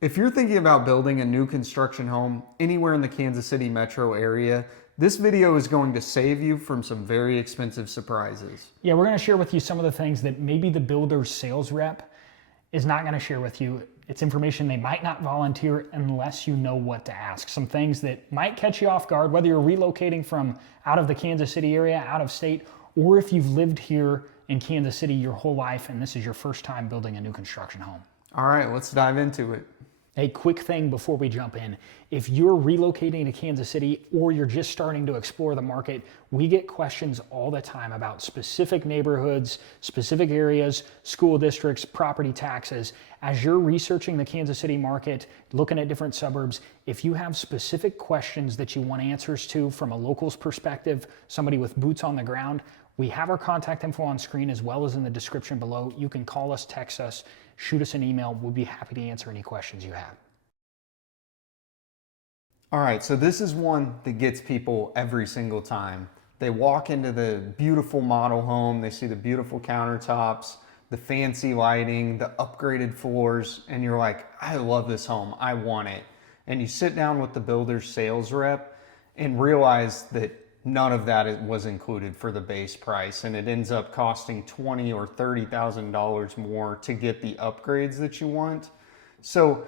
If you're thinking about building a new construction home anywhere in the Kansas City metro area, this video is going to save you from some very expensive surprises. Yeah, we're going to share with you some of the things that maybe the builder's sales rep is not going to share with you. It's information they might not volunteer unless you know what to ask. Some things that might catch you off guard, whether you're relocating from out of the Kansas City area, out of state, or if you've lived here in Kansas City your whole life and this is your first time building a new construction home. All right, let's dive into it. A quick thing before we jump in. If you're relocating to Kansas City or you're just starting to explore the market, we get questions all the time about specific neighborhoods, specific areas, school districts, property taxes. As you're researching the Kansas City market, looking at different suburbs, if you have specific questions that you want answers to from a local's perspective, somebody with boots on the ground, we have our contact info on screen as well as in the description below. You can call us, text us, shoot us an email. We'll be happy to answer any questions you have. All right, so this is one that gets people every single time. They walk into the beautiful model home, they see the beautiful countertops, the fancy lighting, the upgraded floors, and you're like, I love this home, I want it. And you sit down with the builder's sales rep and realize that none of that was included for the base price, and it ends up costing $20,000 or $30,000 more to get the upgrades that you want. So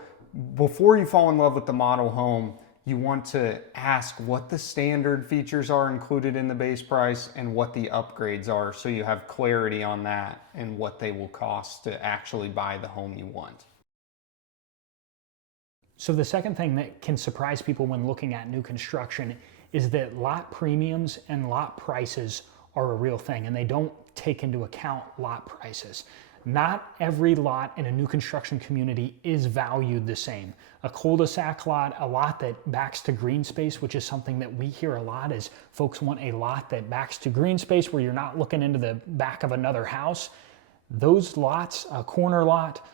before you fall in love with the model home, you want to ask what the standard features are included in the base price and what the upgrades are, so you have clarity on that and what they will cost to actually buy the home you want. So the second thing that can surprise people when looking at new construction is that lot premiums and lot prices are a real thing, and they don't take into account lot prices. Not every lot in a new construction community is valued the same. A cul-de-sac lot, a lot that backs to green space, which is something that we hear a lot, is folks want a lot that backs to green space where you're not looking into the back of another house. Those lots, a corner lot,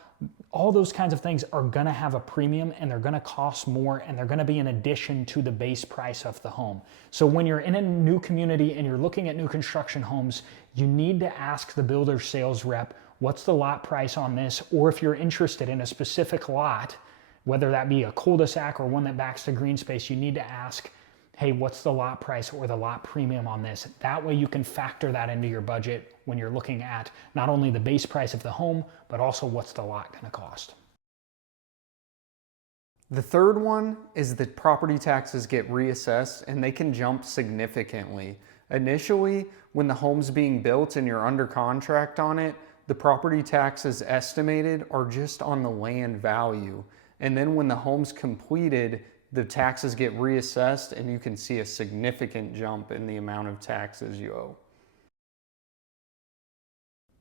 all those kinds of things are gonna have a premium, and they're gonna cost more, and they're gonna be in addition to the base price of the home. So when you're in a new community and you're looking at new construction homes, you need to ask the builder's sales rep, what's the lot price on this? Or if you're interested in a specific lot, whether that be a cul-de-sac or one that backs to green space, you need to ask, hey, what's the lot price or the lot premium on this? That way you can factor that into your budget when you're looking at not only the base price of the home, but also what's the lot gonna cost. The third one is that property taxes get reassessed, and they can jump significantly. Initially, when the home's being built and you're under contract on it, the property taxes estimated are just on the land value. And then when the home's completed, the taxes get reassessed, and you can see a significant jump in the amount of taxes you owe.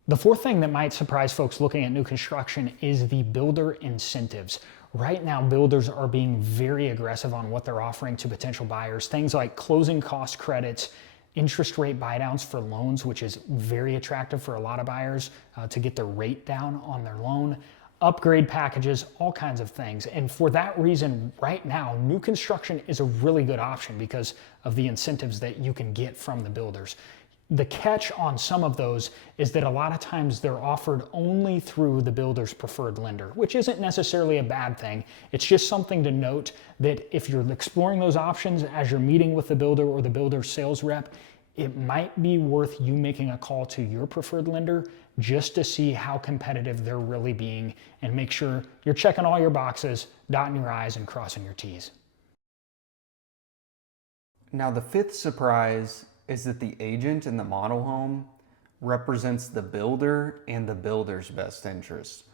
The fourth thing that might surprise folks looking at new construction is the builder incentives. Right now, builders are being very aggressive on what they're offering to potential buyers. Things like closing cost credits, interest rate buydowns for loans, which is very attractive for a lot of buyers to get their rate down on their loan, upgrade packages, all kinds of things. And for that reason, right now, new construction is a really good option because of the incentives that you can get from the builders. The catch on some of those is that a lot of times they're offered only through the builder's preferred lender, which isn't necessarily a bad thing. It's just something to note that if you're exploring those options as you're meeting with the builder or the builder's sales rep, it might be worth you making a call to your preferred lender just to see how competitive they're really being and make sure you're checking all your boxes, dotting your I's and crossing your T's. Now, the fifth surprise is that the agent in the model home represents the builder and the builder's best interest.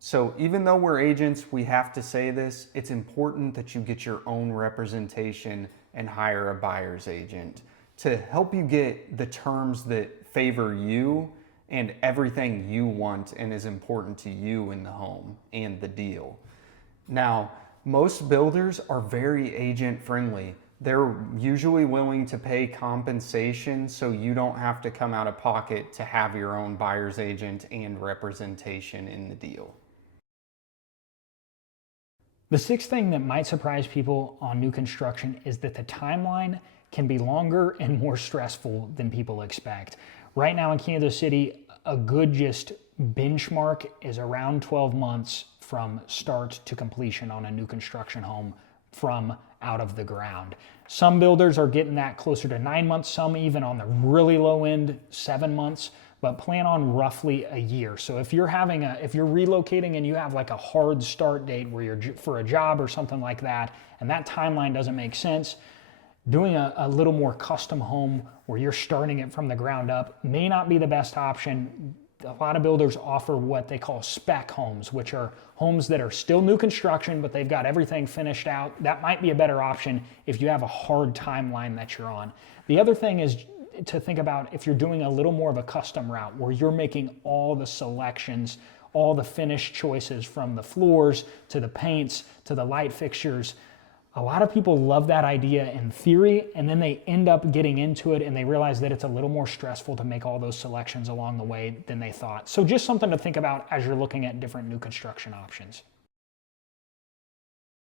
So even though we're agents, we have to say this, it's important that you get your own representation and hire a buyer's agent to help you get the terms that favor you and everything you want and is important to you in the home and the deal. Now, most builders are very agent friendly. They're usually willing to pay compensation so you don't have to come out of pocket to have your own buyer's agent and representation in the deal. The sixth thing that might surprise people on new construction is that the timeline can be longer and more stressful than people expect. Right now in Kansas City, a good just benchmark is around 12 months from start to completion on a new construction home from out of the ground. Some builders are getting that closer to 9 months, some even on the really low end, 7 months, but plan on roughly a year. So if you're relocating and you have like a hard start date where you're for a job or something like that, and that timeline doesn't make sense, doing a little more custom home where you're starting it from the ground up may not be the best option. A lot of builders offer what they call spec homes, which are homes that are still new construction, but they've got everything finished out. That might be a better option if you have a hard timeline that you're on. The other thing is to think about if you're doing a little more of a custom route where you're making all the selections, all the finished choices from the floors to the paints to the light fixtures. A lot of people love that idea in theory, and then they end up getting into it and they realize that it's a little more stressful to make all those selections along the way than they thought. So just something to think about as you're looking at different new construction options.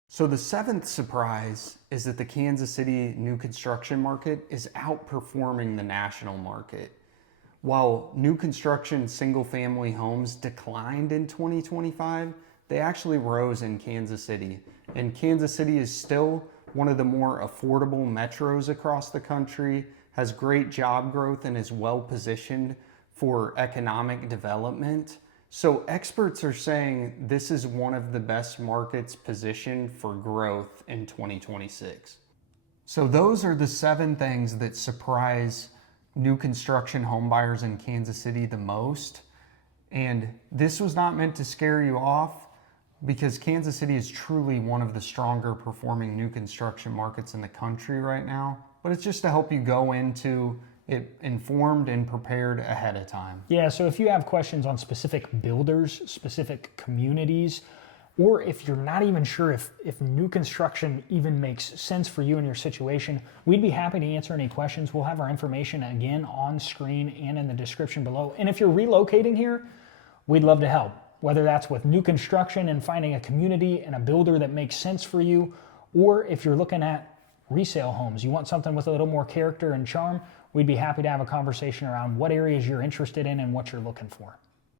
So the seventh surprise is that the Kansas City new construction market is outperforming the national market. While new construction single-family homes declined in 2025, they actually rose in Kansas City. And Kansas City is still one of the more affordable metros across the country, has great job growth, and is well positioned for economic development. So experts are saying this is one of the best markets positioned for growth in 2026. So those are the 7 things that surprise new construction home buyers in Kansas City the most. And this was not meant to scare you off, because Kansas City is truly one of the stronger performing new construction markets in the country right now. But it's just to help you go into it informed and prepared ahead of time. Yeah, so if you have questions on specific builders, specific communities, or if you're not even sure if new construction even makes sense for you and your situation, we'd be happy to answer any questions. We'll have our information again on screen and in the description below. And if you're relocating here, we'd love to help. Whether that's with new construction and finding a community and a builder that makes sense for you, or if you're looking at resale homes, you want something with a little more character and charm, we'd be happy to have a conversation around what areas you're interested in and what you're looking for.